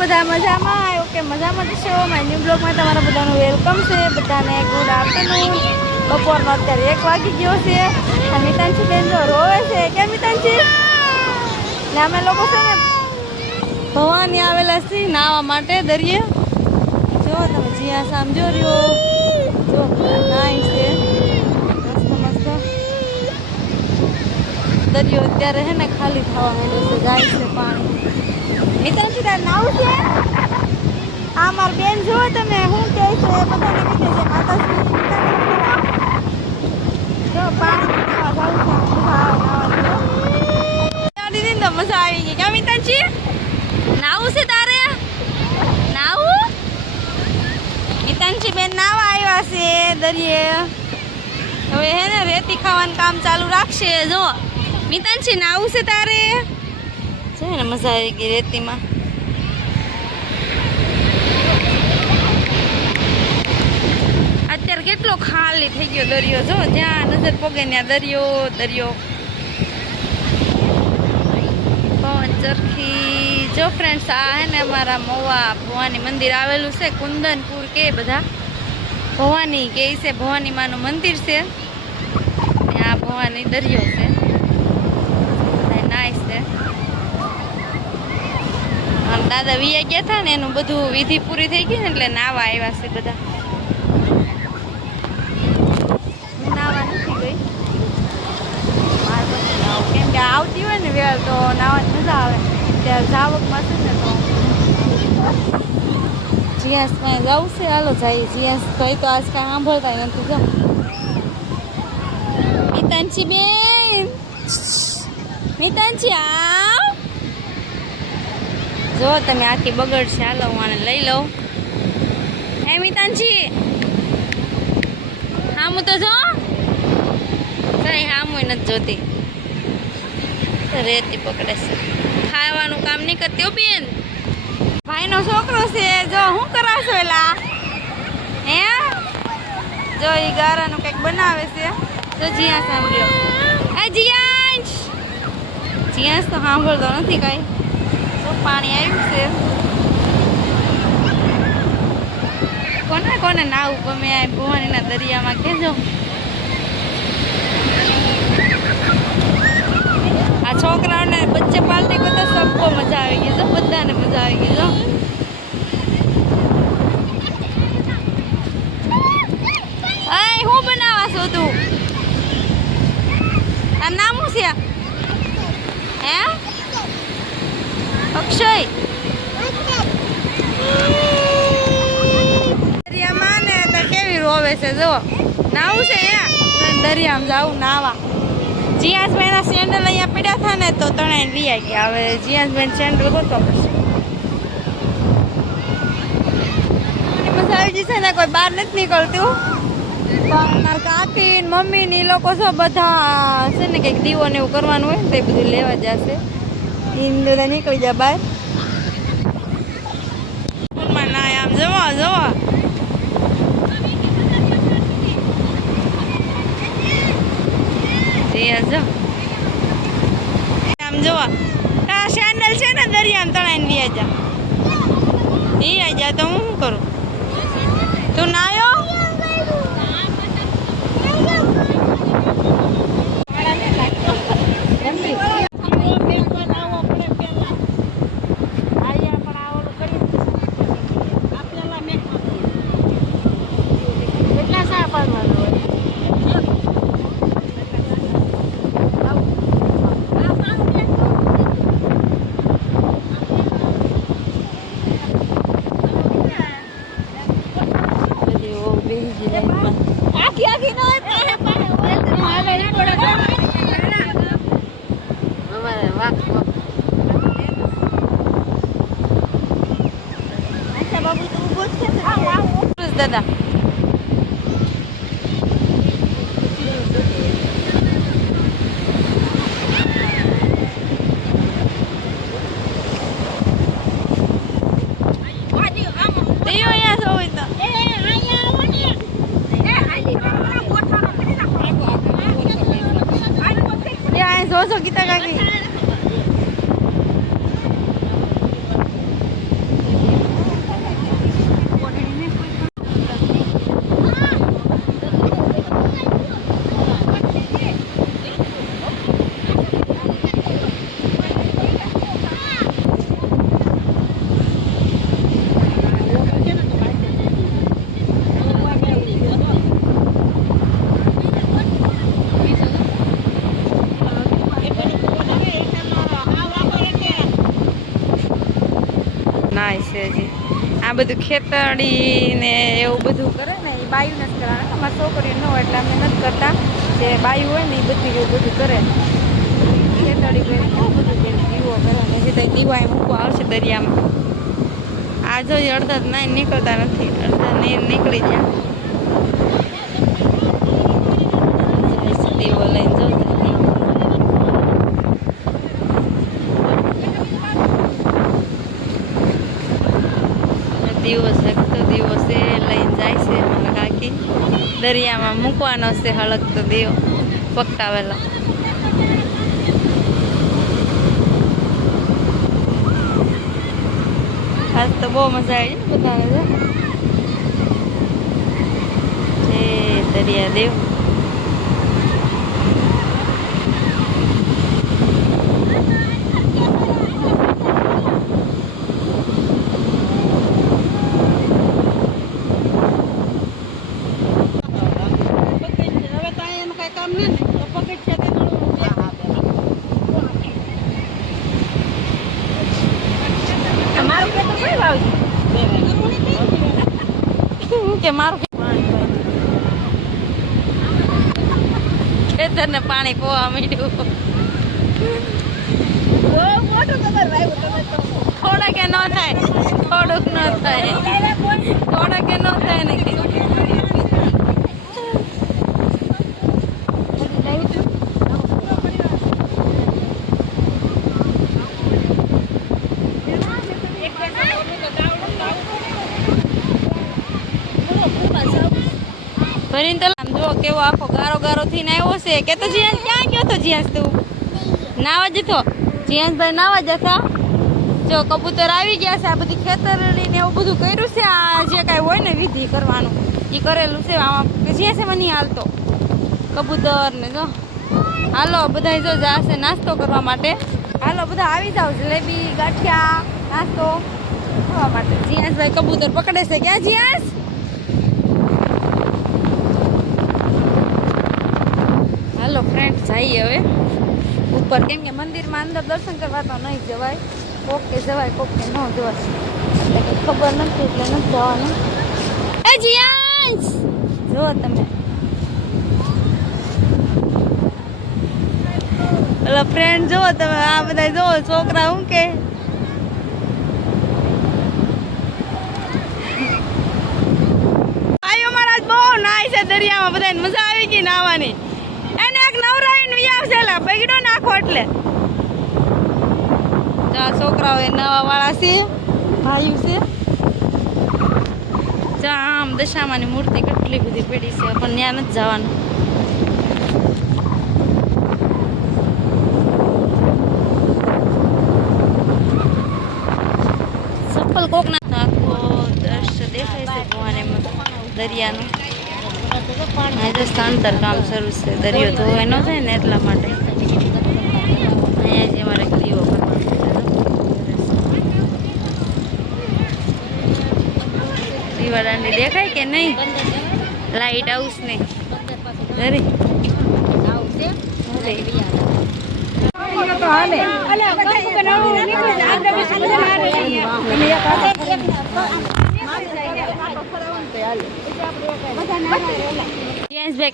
બધા મજામાં? ઓકે, મજામાં જ છો? મારી ન્યૂ બ્લોગમાં તમારા બધાનું વેલકમ છે. બધાને ગુડ આફ્ટરનૂન. બપોરનો અત્યારે 1 વાગી ગયો છે. આ મિતાંશી બેન જો રોવે છે. કેમ મિતાંશી? ને અમે લોકો છે ને ભવાની આવેલા છીએ નાહવા માટે દરિયે. જો તમે જ્યાં સામ જો રહ્યો, જો નાઈ છે મસ્ત મસ્ત. દરિયો અત્યારે હે ને ખાલી થવા માંડ્યો છે, જાય છે પાણી. મિતાંશી તાર નાવું છે? આ માર બેન જો તમે શું કહે છે બધાને કહે છે માતાશ્રી જો પાણી નાવા જાવું છે. મજા આવે નાવાની. દીદી તો મજા આવી ગઈ. ક્યાં મિતાંશી નાવું છે તારે? નાવું? મિતાંશી બેન નાવા આવ્યા છે દરિયે. હવે હે ને રેતી ખાવાનું કામ ચાલુ રાખશે. જો મિતાંશી નાવું છે તારે? છે ને મજા આવી ગઈ રેતીમાં. અત્યારે કેટલો ખાલી થઈ ગયો દરિયો. જો જ્યાં નજર પોગે ત્યાં દરિયો દરિયો. પવન ચરખી. જો ફ્રેન્ડ્સ આ હે ને અમારા મવા ભવાની મંદિર આવેલું છે. કુંદનપુર કે બધા ભવાની કે છે. ભવાની માનું મંદિર છે. આ ભવાની દરિયો છે. નાઈસ છે. દાદા વિયા ગયા હતા ને એનું બધું વિધિ પૂરી થઈ ગઈ ને એટલે નાવા આવ્યા છે બધા. નાવા નથી ગઈ કેમ કે આવતી હોય ને વેળ તો નાવાની મજા આવે. ત્યારે જાવકમાં છે ને તો જીયાસમાં જવું છે. હાલો જાય જીયાસ ભાઈ તો આજ કાંઈ સાંભળતા નથી. જો મિતાંશી બેન, મિતાંશી આવ. જો તમે આખી બગડશે. હાલો હું આને લઈ લઉં. હે મિતાંશી હામું તો જો કઈ હામું નથી જોતી. રેતી પકડે છે. ખાવાનું કામ નહીં કરતી હો બેન. ભાઈનો છોકરો છે. જો હું કરાશો એલા હે? જો એ ગારાનું કંઈક બનાવે છે. તો જીયાસ સાંભળ્યો. હે જીયાંશ. જીયાસ તો સાંભળતો નથી કાંઈ. તો પાણી આવ્યું છે. કોને કોને નાવું ગમે આ ભવાનીના દરિયામાં કહેજો. આ છોકરાઓને બચ્ચે પાલટી કરતા સબકો મજા આવી ગઈ. જો બધાને મજા આવી ગઈ. જો આય હું બનાવા છો તું? આ નામ શું છે? હે અક્ષય? દરિયામાં ને તો કેવી રોવે છે. જો નાવું છે દરિયામાં જાવું નાવા. જીયાસભાઈના સેન્ડલ અહીંયા પડ્યા હતા ને તો તણાઈને વીયા ગયા. હવે જીયાસભાઈ સેન્ડલ ગોતવા પડશે. મજા આવી જશે ને. કોઈ બહાર નથી નીકળતું પણ કાકી મમ્મી ને લોકો છો બધા છે ને કંઈક દીવો ને એવું કરવાનું હોય ને તો એ બધું લેવા જશે. બધા નીકળી જાય બહાર. ના આમ જવો જવો. આમ જોવા આ સેન્ડલ છે ને દરિયામાં તણાઈને લઈ જા. એ આવી જા તો હું શું કરું? તું નાયો? દાદા જો ગીતા કાકી નાય છે હજી આ બધું ખેતડી ને એવું બધું કરે ને એ બાયુને જ કરવાનું. અમારી છોકરી ન હોય એટલે અમે નથી કરતા. જે બાયું હોય ને એ બધું એવું બધું કરે ખેતડી કરીને એવું બધું કરે દીવો કરે ને હજી તો દીવા એ મૂકવા આવશે દરિયામાં. આ જો અડધા નાઈ નીકળતા નથી, અડધા નીકળી ગયા. દીવો લઈને જો દીવો છે તો દીવો છે લઈને જાય છે મારા કાકી. દરિયામાં મૂકવાનો છે હળગતો દીવો પકાવેલો. આજ તો બહુ મજા આવી ને બધાને જો દરિયા દેવ. કે મારું ખેતરને પાણી પોવા માંડ્યું. થોડા કે ન થાય, થોડુંક ન થાય, થોડા કે ન થાય ને ભરીને આમ જો કેવો આખો ગારો ગારો થઈને આવ્યો છે. કે તો જીયાસ ક્યાં ગયો તો? જીયાસ તું નાવા જતો? જીયાસભાઈ નાવા જતા. જો કબૂતર આવી ગયા છે. આ બધી ખેતરની ને એવું બધું કર્યું છે. આ જે કાંઈ હોય ને વિધિ કરવાનું એ કરેલું છે. આમાં જીયાસે મને નહીં હાલતો કબૂતર ને જો. હાલો બધા જો જાશે નાસ્તો કરવા માટે. હાલો બધા આવી જાઓ, જલેબી ગાંઠિયા નાસ્તો ખાવા માટે. જીયાસભાઈ કબૂતર પકડે છે. ક્યાં જીયાસ? હાલો ફ્રેન્ડ જઈએ હવે ઉપર, કેમ કે મંદિરમાં અંદર દર્શન કરવા તો નહીં જવાય. કોક કે જવાય, કોક કે ન જવાય, એટલે કંઈ ખબર નથી એટલે નથી જવાનું. એ જીયાસ જો તમે એટલે ફ્રેન્ડ જો તમે આ બધા જો છોકરા હું કે આયો મહારાજ બહુ નાય છે દરિયામાં. બધાને મજા આવી ગઈ નાવાની. એને એક નવરાવીને આવશે બગડો નાખો એટલે છોકરાઓ એ નવા વાળા છે, ભાઈ છે. આમ દશામાની મૂર્તિ કેટલી બધી પડી છે, પણ ત્યાં નથી જવાનું. સફલ કોક ના આખો દ્રશ્ય દેખાય છે ભવાનીમાં દરિયાનું. સ્થાંતર કામ શરૂ છે. દરિયો ધોવાય ન થાય ને એટલા માટે અહીંયા જે અમારે દીવો કરવાનો દીવા દાંડી દેખાય કે નહીં? લાઈટ હાઉસ ને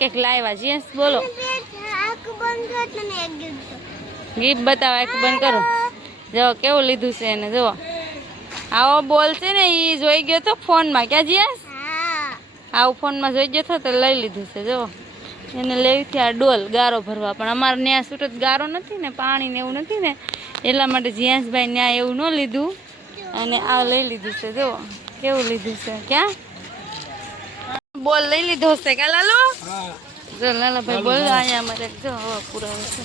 કઈક લાવ્યા. જીએસ બોલો, ગીત બતાવો. આખું બંધ કરો. જો કેવું લીધું છે એને. જો આવો બોલ છે ને એ જોઈ ગયો તો ફોનમાં. ક્યાં જીએસ? આવું ફોનમાં જોઈ ગયો તો લઈ લીધું છે. જો એને લેવી આ ડોલ ગારો ભરવા, પણ અમારે ત્યાં સુરત ગારો નથી ને, પાણી ને એવું નથી ને, એટલા માટે જીયાસભાઈ ત્યાં એવું ન લીધું અને આ લઈ લીધું છે. જો કેવું લીધું છે. ક્યાં બોલ લઈ લીધો છે કે લાલુ? જો લાલાભાઈ બોલ અહીંયા અમારે જો હવા પુરાવે છે.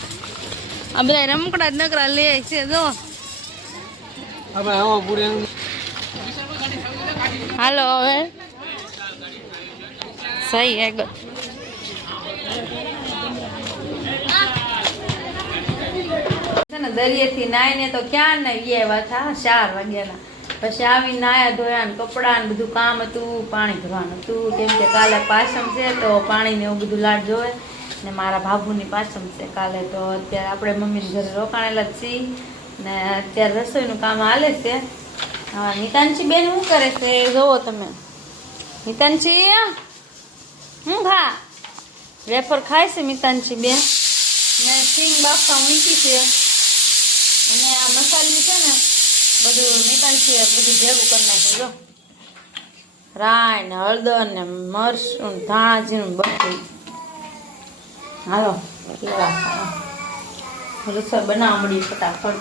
આ બધા રમકડા જ નકરા લે છે. જો હાલો હવે સહી આગળ દરિયેથી નાઈને તો ક્યાં ને આવ્યા હતા 4 વાગ્યાના. પછી આવીને નાયા ધોયા ને કપડા ને બધું કામ હતું, પાણી ભરવાનું હતું. કેમ કે કાલે પાછમ છે તો પાણી ને એવું બધું લાડ જોવે ને. મારા ભાભુની પાછમ છે કાલે, તો અત્યારે આપણે મમ્મીને ઘરે રોકાણેલા જ છીએ ને અત્યારે રસોઈનું કામ હાલે છે. હા મિતાંશી બેન શું કરે છે જોવો તમે. મિતાંશી હું ખા વેફર ખાય છે મિતાંશી બેન. મેં સિંગ બાફા મૂકી છે અને આ મસાલું છે ને બધું મિતાંશીએ બધું ભેગું કરી નાખ્યું જો. રાઈ ને હળદર ને મરચું ધાણા જીરું બધું. હાલો રસોઈ બનાવવા મળી ફટાફટ.